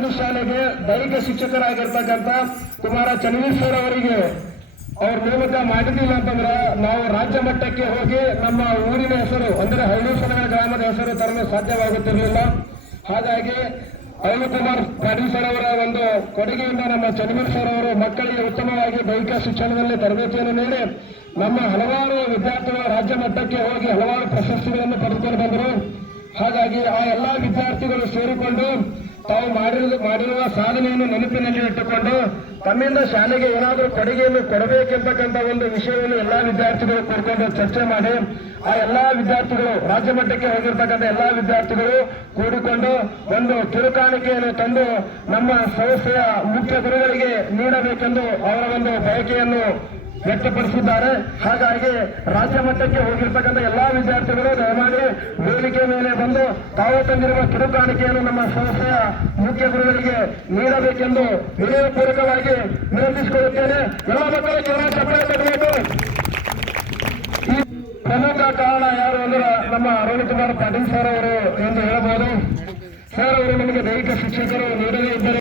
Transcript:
ಒಂದು ಶಾಲೆಗೆ ದೈಹಿಕ ಶಿಕ್ಷಕರಾಗಿರ್ತಕ್ಕಂಥ ಕುಮಾರ ಚನ್ನವೀರ್ ಅವರಿಗೆ ಅವ್ರು ನೇಮಕ ಮಾಡಿದ್ದಿಲ್ಲ ಅಂತಂದ್ರೆ ನಾವು ರಾಜ್ಯ ಮಟ್ಟಕ್ಕೆ ಹೋಗಿ ನಮ್ಮ ಊರಿನ ಹೆಸರು ಅಂದ್ರೆ ಹಳ್ಳಿಸನಗಳ ಗ್ರಾಮದ ಹೆಸರು ತರಲು ಸಾಧ್ಯವಾಗುತ್ತಿರಲಿಲ್ಲ. ಹಾಗಾಗಿ ಅರುಣ್ ಕುಮಾರ್ ಪಾಟೀಲ್ ಸರ್ ಅವರ ಒಂದು ಕೊಡುಗೆಯಿಂದ ನಮ್ಮ ಚನ್ನವೀರ್ ಸರ್ ಅವರು ಮಕ್ಕಳಿಗೆ ಉತ್ತಮವಾಗಿ ದೈಹಿಕ ಶಿಕ್ಷಣದಲ್ಲಿ ತರಬೇತಿಯನ್ನು ನೀಡಿ ನಮ್ಮ ಹಲವಾರು ವಿದ್ಯಾರ್ಥಿಗಳು ರಾಜ್ಯ ಮಟ್ಟಕ್ಕೆ ಹೋಗಿ ಹಲವಾರು ಪ್ರಶಸ್ತಿಗಳನ್ನು ಪಡೆದುಕೊಂಡು ಬಂದರು. ಹಾಗಾಗಿ ಆ ಎಲ್ಲಾ ವಿದ್ಯಾರ್ಥಿಗಳು ಸೇರಿಕೊಂಡು ತಾವು ಮಾಡಿರುವ ಸಾಧನೆಯನ್ನು ನೆನಪಿನಲ್ಲಿ ಇಟ್ಟುಕೊಂಡು ತಮ್ಮಿಂದ ಶಾಲೆಗೆ ಏನಾದರೂ ಕೊಡುಗೆಯನ್ನು ಕೊಡಬೇಕೆಂತಕ್ಕಂಥ ಒಂದು ವಿಷಯವನ್ನು ಎಲ್ಲಾ ವಿದ್ಯಾರ್ಥಿಗಳು ಕೂಡಿಕೊಂಡು ಚರ್ಚೆ ಮಾಡಿ ಆ ಎಲ್ಲಾ ವಿದ್ಯಾರ್ಥಿಗಳು ರಾಜ್ಯ ಮಟ್ಟಕ್ಕೆ ಹೋಗಿರ್ತಕ್ಕಂಥ ಎಲ್ಲಾ ವಿದ್ಯಾರ್ಥಿಗಳು ಕೂಡಿಕೊಂಡು ಒಂದು ಕಿರುಕಾಣಿಕೆಯನ್ನು ತಂದು ನಮ್ಮ ಸಂಸ್ಥೆಯ ಮುಖ್ಯ ಗುರುಗಳಿಗೆ ನೀಡಬೇಕೆಂದು ಅವರ ಒಂದು ಬಯಕೆಯನ್ನು ವ್ಯಕ್ತಪಡಿಸಿದ್ದಾರೆ. ಹಾಗಾಗಿ ರಾಜ್ಯ ಮಟ್ಟಕ್ಕೆ ಹೋಗಿರ್ತಕ್ಕಂಥ ಎಲ್ಲಾ ವಿದ್ಯಾರ್ಥಿಗಳು ದಯಮಾಡಿ ವೇದಿಕೆ ಮೇಲೆ ಬಂದು ತಾವು ತಂದಿರುವ ಕಿರುಕಾಣಿಕೆಯನ್ನು ನಮ್ಮ ಸಂಸ್ಥೆಯ ಮುಖ್ಯ ಗುರುಗಳಿಗೆ ನೀಡಬೇಕೆಂದು ವಿನಯಪೂರ್ವಕವಾಗಿ ವಿನಂತಿಸಿಕೊಳ್ಳುತ್ತೇನೆ. ಎಲ್ಲ ಮಕ್ಕಳು ಜನ ಚಪ್ಪಳೆ ತಗಬೇಕು. ಈ ಪ್ರಮುಖ ಕಾರಣ ಯಾರು ಅಂದ್ರೆ ನಮ್ಮ ಅರುಣ್ ಕುಮಾರ್ ಪಾಟೀಲ್ ಸರ್ ಅವರು ಎಂದು ಹೇಳಬಹುದು. ಸರ್ ಅವರು ನಮಗೆ ದೈಹಿಕ ಶಿಕ್ಷಕರು ನೀಡದೇ ಇದ್ದರೆ